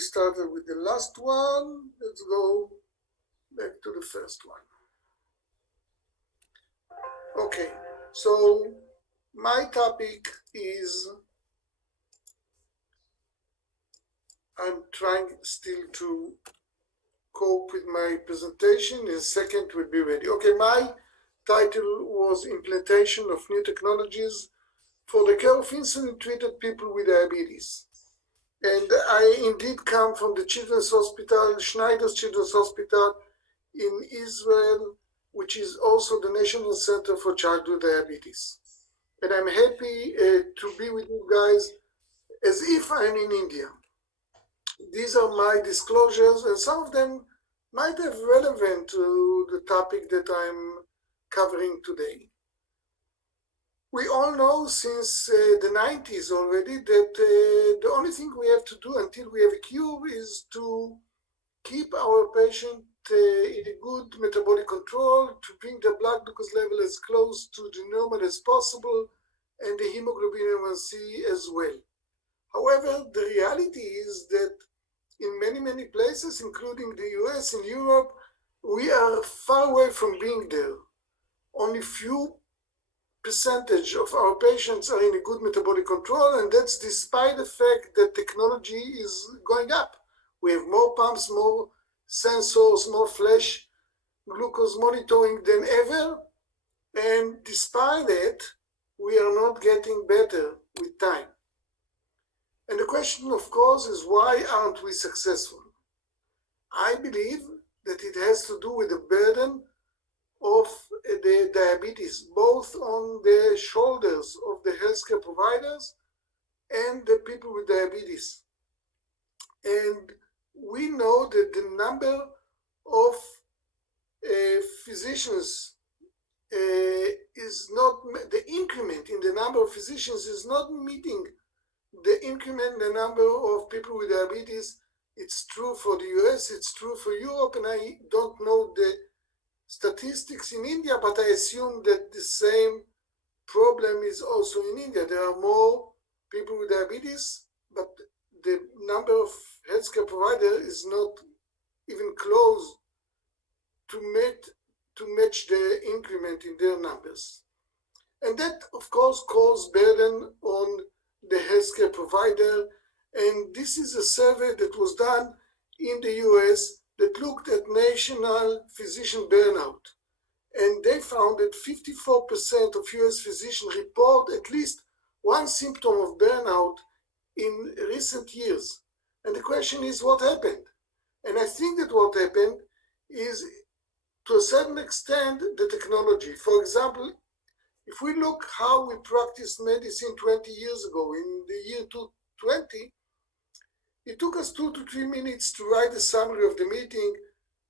started with the last one. Let's go back to the first one. Okay, so my topic is, I'm trying still to cope with my presentation. In a second we'll be ready. Okay, my title was Implementation of New Technologies for the Care of Insulin-Treated People with Diabetes. And I indeed come from the Children's Hospital, Schneider's Children's Hospital in Israel, which is also the National Center for Childhood Diabetes. And I'm happy to be with you guys as if I'm in India. These are my disclosures, and some of them might have relevant to the topic that I'm covering today. We all know since the 90s already that the only thing we have to do until we have a cure is to keep our patient in a good metabolic control, to bring the blood glucose level as close to the normal as possible, and the hemoglobin A1C as well. However, the reality is that in many places, including the US and Europe, we are far away from being there. Only few percentage of our patients are in a good metabolic control, and that's despite the fact that technology is going up. We have more pumps, more sensors, more flash glucose monitoring than ever, and despite that, we are not getting better with time. And the question, of course, is why aren't we successful? I believe that it has to do with the burden of the diabetes, both on the shoulders of the healthcare providers and the people with diabetes. And we know that the number of physicians is not, the increment in the number of physicians is not meeting the increment, the number of people with diabetes. It's true for the US, it's true for Europe, and I don't know the statistics in India, but I assume that the same problem is also in India. There are more people with diabetes, but the number of healthcare providers is not even close to match the increment in their numbers. And that, of course, causes burden on the healthcare provider. And this is a survey that was done in the US that looked at national physician burnout. And they found that 54% of US physicians report at least one symptom of burnout in recent years. And the question is, what happened? And I think that what happened is, to a certain extent, the technology. For example, if we look how we practiced medicine 20 years ago, in the year 2020, it took us 2 to 3 minutes to write a summary of the meeting,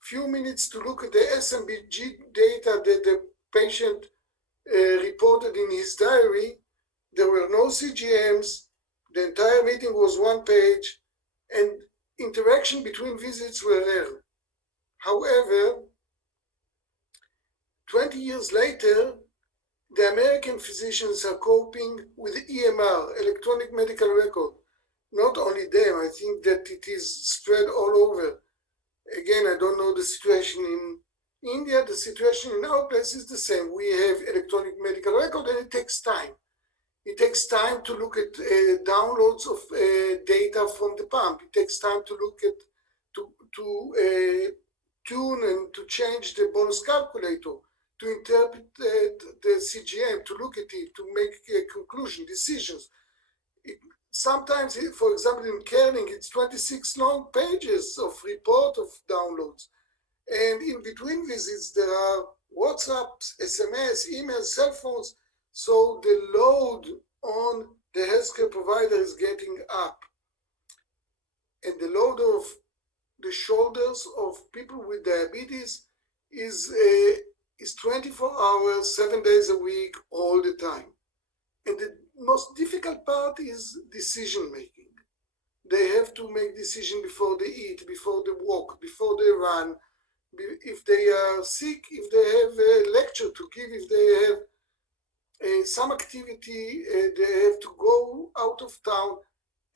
few minutes to look at the SMBG data that the patient reported in his diary. There were no CGMs, the entire meeting was one page, and interaction between visits were rare. However, 20 years later, the American physicians are coping with EMR, electronic medical record. Not only them, I think that it is spread all over. Again, I don't know the situation in India. The situation in our place is the same. We have electronic medical record, and it takes time. It takes time to look at downloads of data from the pump. It takes time to look at, to tune and to change the bonus calculator, to interpret the CGM, to look at it, to make a conclusion, decisions. Sometimes, for example, in Kerning, it's 26 long pages of report of downloads. And in between visits, there are WhatsApps, SMS, emails, cell phones. So the load on the healthcare provider is getting up. And the load of the shoulders of people with diabetes is 24 hours, 7 days a week, all the time. And the most difficult part is decision making. They have to make decision before they eat, before they walk, before they run, if they are sick, if they have a lecture to give, if they have some activity, they have to go out of town.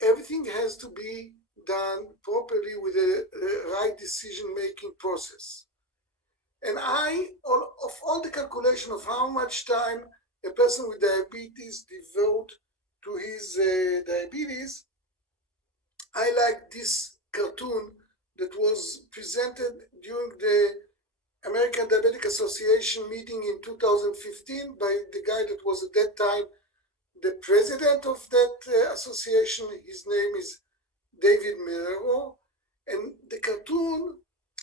Everything has to be done properly with a right decision-making process. And of all the calculation of how much time a person with diabetes devote to his diabetes, I like this cartoon that was presented during the American Diabetic Association meeting in 2015 by the guy that was at that time the president of that association. His name is David Mirero, and the cartoon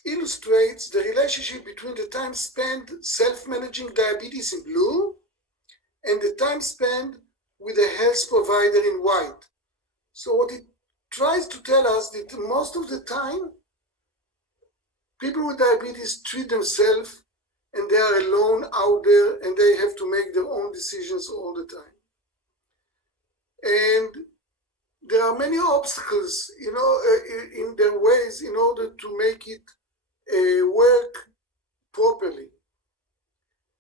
illustrates the relationship between the time spent self-managing diabetes in blue and the time spent with a health provider in white. So what it tries to tell us that most of the time, people with diabetes treat themselves and they are alone out there and they have to make their own decisions all the time. And there are many obstacles, in their ways in order to make it work properly.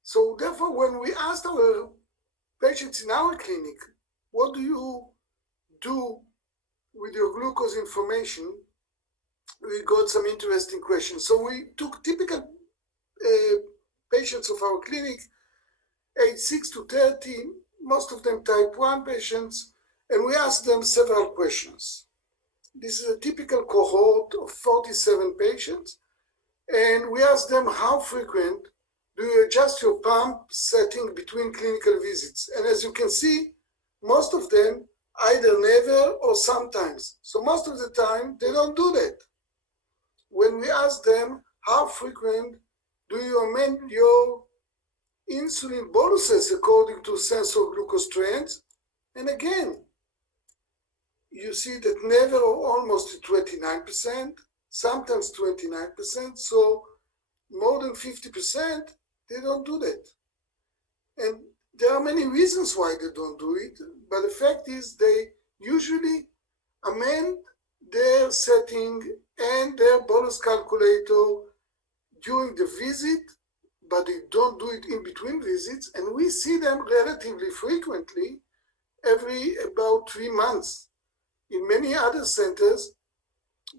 So therefore, when we asked our patients in our clinic, what do you do with your glucose information? We got some interesting questions. So we took typical patients of our clinic, age 6 to 30, most of them type 1 patients, and we asked them several questions. This is a typical cohort of 47 patients, and we asked them how frequent do you adjust your pump setting between clinical visits. And as you can see, most of them either never or sometimes. So most of the time, they don't do that. When we ask them how frequent do you amend your insulin boluses according to sensor glucose trends, and again, you see that never or almost 29%, sometimes 29%, so more than 50%, they don't do that. And there are many reasons why they don't do it, but the fact is they usually amend their setting and their bolus calculator during the visit, but they don't do it in between visits, and we see them relatively frequently, every about 3 months. In many other centers,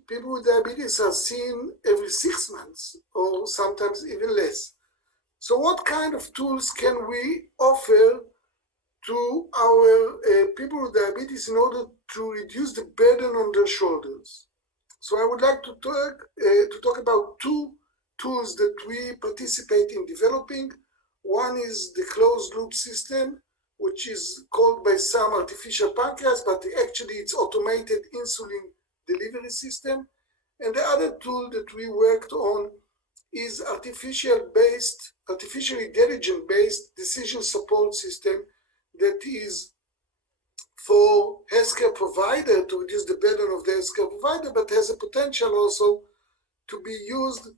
people with diabetes are seen every 6 months, or sometimes even less. So what kind of tools can we offer to our people with diabetes in order to reduce the burden on their shoulders? So I would like to talk about 2 tools that we participate in developing. One is the closed loop system, which is called by some artificial pancreas, but actually it's automated insulin delivery system. And the other tool that we worked on is artificially intelligent-based decision support system that is for healthcare provider to reduce the burden of the healthcare provider, but has a potential also to be used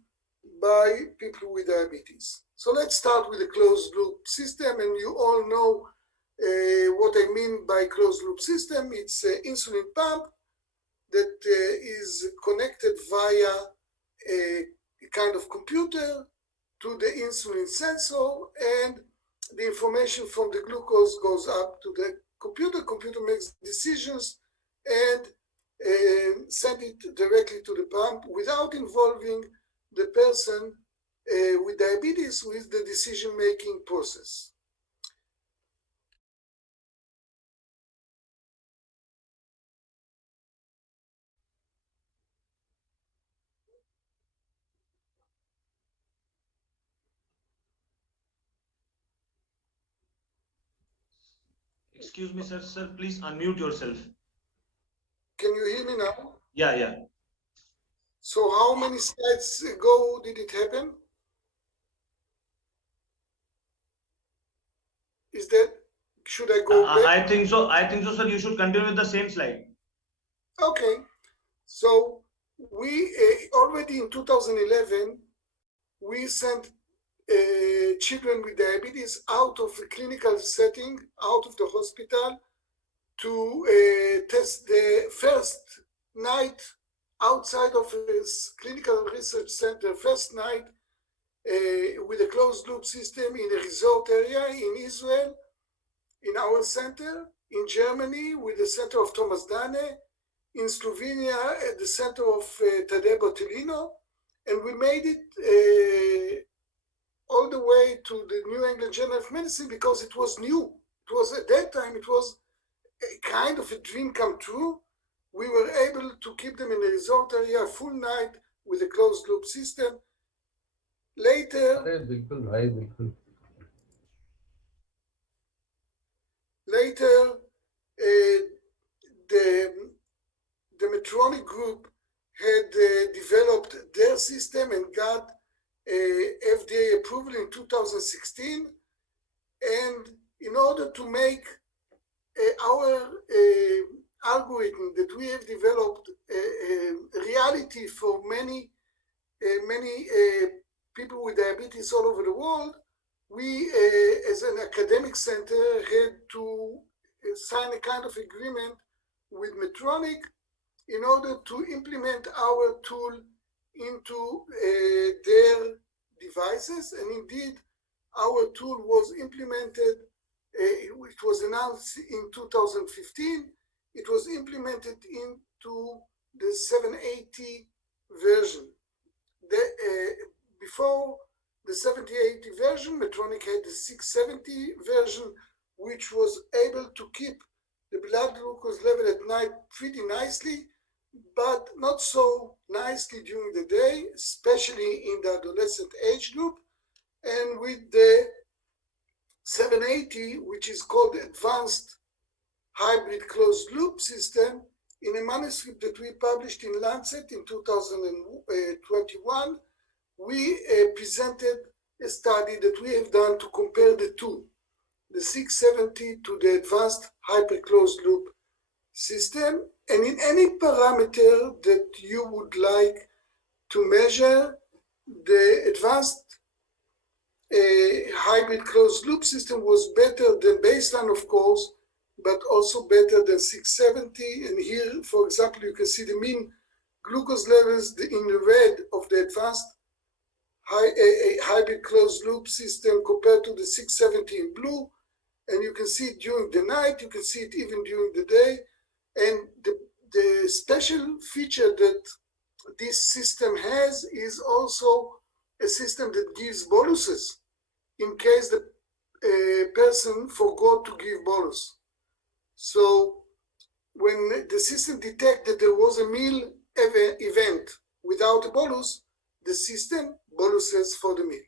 by people with diabetes. So let's start with the closed loop system, and you all know what I mean by closed loop system. It's an insulin pump that is connected via a kind of computer to the insulin sensor, and the information from the glucose goes up to the computer. Computer makes decisions and send it directly to the pump without involving the person with diabetes with the decision-making process. Excuse me, sir. Sir, please unmute yourself. Can you hear me now? Yeah. So how many slides ago did it happen? Should I go back? I think so, sir. You should continue with the same slide. Okay. So we already in 2011, we sent children with diabetes out of the clinical setting, out of the hospital, to test the first night outside of a clinical research center, first night with a closed loop system in a resort area in Israel, in our center, in Germany with the center of Thomas Dane, in Slovenia at the center of Tadej Botelino, and we made it all the way to the New England Journal of Medicine because it was new. It was at that time, it was a kind of a dream come true. We were able to keep them in a resort area full night with a closed loop system. Later, the Medtronic group had developed their system and got FDA approval in 2016. And in order to make our algorithm that we have developed a reality for many people with diabetes all over the world, we, as an academic center, had to sign a kind of agreement with Medtronic in order to implement our tool into their devices. And indeed, our tool was implemented. It was announced in 2015. It was implemented into the 780 version. Before the 780 version, Medtronic had the 670 version, which was able to keep the blood glucose level at night pretty nicely, but not so nicely during the day, especially in the adolescent age group. And with the 780, which is called the Advanced Hybrid Closed Loop System, in a manuscript that we published in Lancet in 2021, we presented a study that we have done to compare the two, the 670 to the Advanced Hybrid Closed Loop System. And in any parameter that you would like to measure, the Advanced Hybrid Closed Loop System was better than baseline, of course, but also better than 670. And here, for example, you can see the mean glucose levels in the red of the Advanced Hybrid Closed Loop System compared to the 670 in blue. And you can see it during the night, you can see it even during the day. And the special feature that this system has is also a system that gives boluses in case the person forgot to give bolus. So when the system detected that there was a meal event without a bolus, the system boluses for the meal.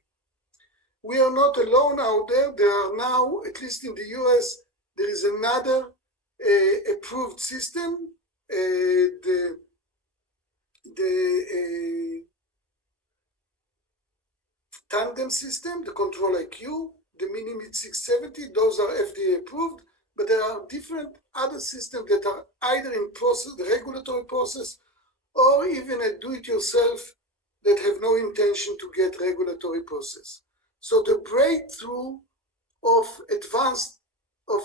We are not alone out there. There are now, at least in the US, there is another approved system, the tandem system, the Control IQ, the minimum 670, those are FDA approved, but there are different other systems that are either in process, the regulatory process, or even a do-it-yourself that have no intention to get regulatory process. So the breakthrough of advanced, of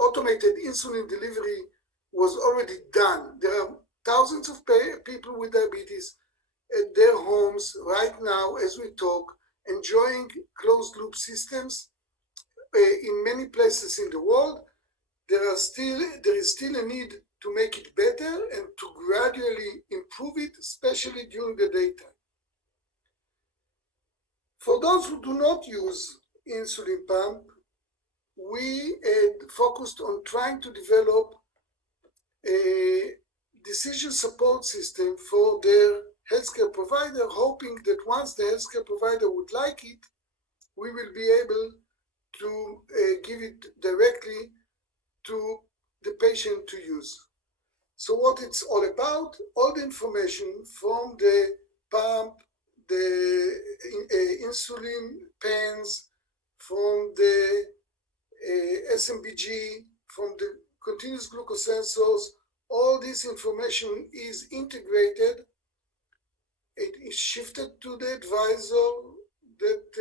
automated insulin delivery was already done. There are thousands of people with diabetes at their homes right now as we talk, enjoying closed loop systems in many places in the world. There is still a need to make it better and to gradually improve it, especially during the daytime. For those who do not use insulin pump, we focused on trying to develop a decision support system for their healthcare provider, hoping that once the healthcare provider would like it, we will be able to give it directly to the patient to use. So what it's all about, all the information from the pump, the insulin pens, from the SMBG, from the continuous glucose sensors, all this information is integrated. It is shifted to the advisor that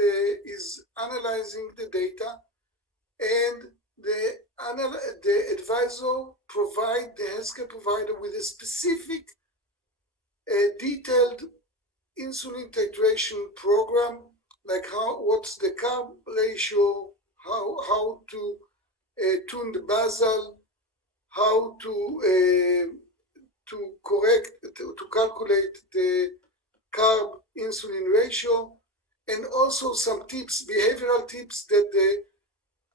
is analyzing the data, and the advisor provide the healthcare provider with a specific detailed insulin titration program, like what's the carb ratio, how to tune the basal, how to calculate the carb insulin ratio, and also some tips, behavioral tips that the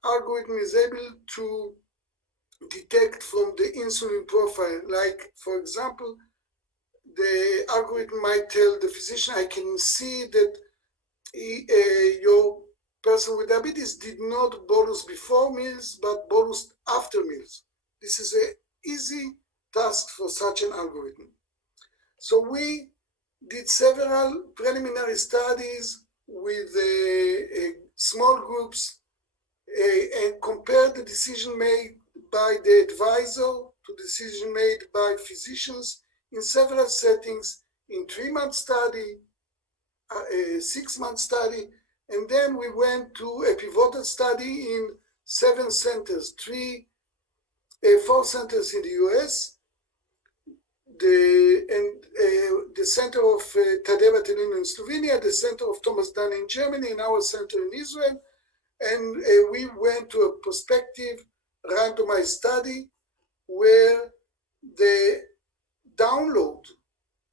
algorithm is able to detect from the insulin profile. Like, for example, the algorithm might tell the physician, I can see that your person with diabetes did not bolus before meals, but bolus after meals. This is an easy task for such an algorithm. So we did several preliminary studies with small groups and compared the decision made by the advisor to decision made by physicians in several settings, in 3-month study, a 6-month study, and then we went to a pivotal study in 7 centers, 4 centers in the US, the center of Tadej Vatelin in Slovenia, the center of Thomas Dunn in Germany, and our center in Israel. And we went to a prospective randomized study where the download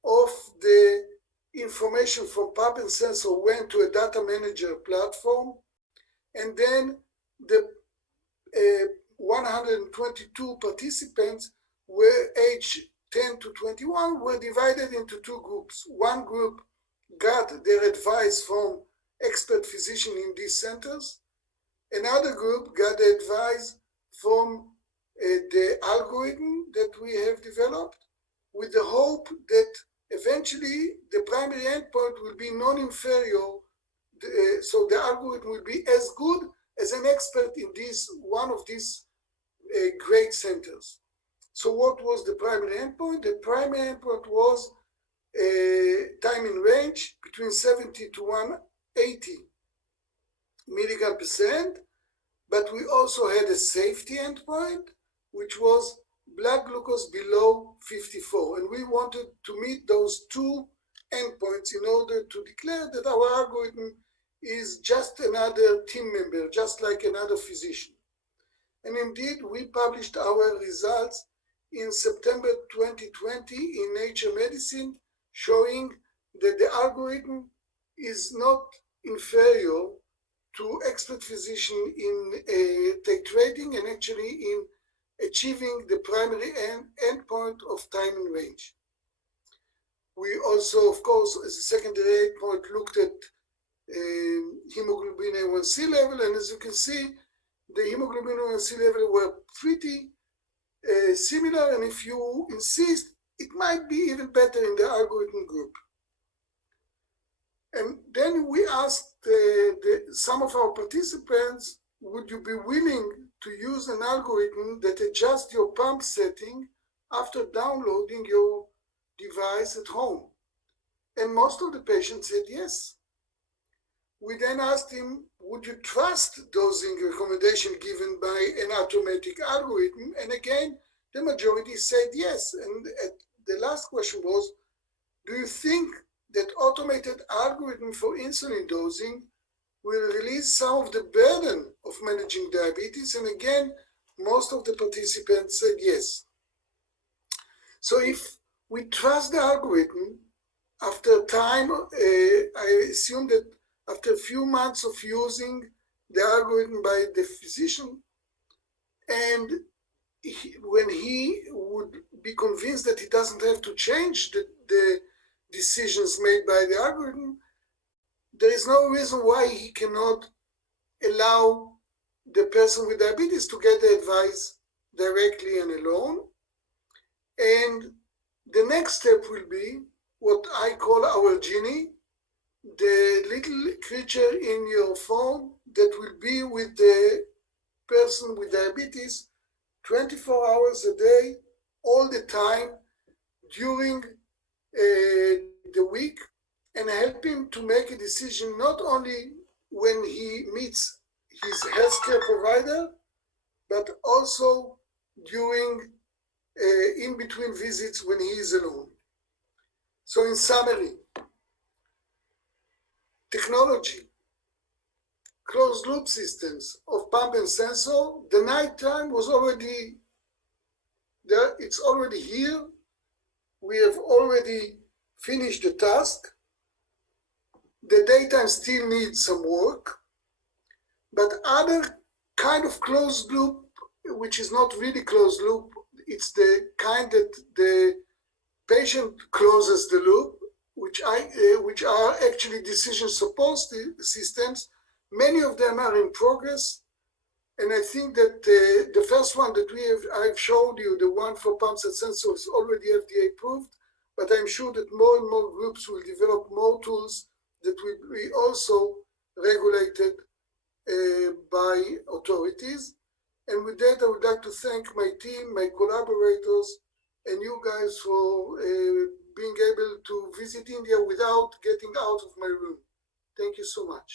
of the information from pump and sensor went to a data manager platform, and then the 122 participants were aged 10 to 21 were divided into 2 groups. One group got their advice from expert physician in these centers. Another group got the advice from the algorithm that we have developed, with the hope that eventually the primary endpoint will be non-inferior, so the algorithm will be as good as an expert in one of these great centers. So what was the primary endpoint? The primary endpoint was time in range between 70 to 180 milligram percent, but we also had a safety endpoint, which was blood glucose below 54. And we wanted to meet those 2 endpoints in order to declare that our algorithm is just another team member, just like another physician. And indeed, we published our results in September 2020 in Nature Medicine, showing that the algorithm is not inferior to expert physician in titrating and actually in achieving the primary endpoint of time in range. We also, of course, as a secondary endpoint, looked at hemoglobin A1C level, and as you can see, the hemoglobin A1C level were pretty similar, and if you insist, it might be even better in the algorithm group. And then we asked some of our participants, would you be willing to use an algorithm that adjusts your pump setting after downloading your device at home? And most of the patients said yes. We then asked him, would you trust dosing recommendation given by an automatic algorithm? And again, the majority said yes. And the last question was, do you think that automated algorithm for insulin dosing will release some of the burden of managing diabetes? And again, most of the participants said yes. So if we trust the algorithm, after time, I assume that after a few months of using the algorithm by the physician, and when he would be convinced that he doesn't have to change the decisions made by the algorithm, there is no reason why he cannot allow the person with diabetes to get the advice directly and alone. And the next step will be what I call our genie, the little creature in your phone that will be with the person with diabetes 24 hours a day, all the time, during the week, and help him to make a decision not only when he meets his healthcare provider, but also during in between visits when he is alone. So in summary, technology, closed loop systems of pump and sensor, the nighttime was already It's already here. We have already finished the task. The data still needs some work, but other kind of closed loop, which is not really closed loop, it's the kind that the patient closes the loop, which are actually decision support systems. Many of them are in progress. And I think that the first one that I've showed you, the one for pumps and sensors, is already FDA approved, but I'm sure that more and more groups will develop more tools that will be also regulated by authorities. And with that, I would like to thank my team, my collaborators, and you guys for being able to visit India without getting out of my room. Thank you so much.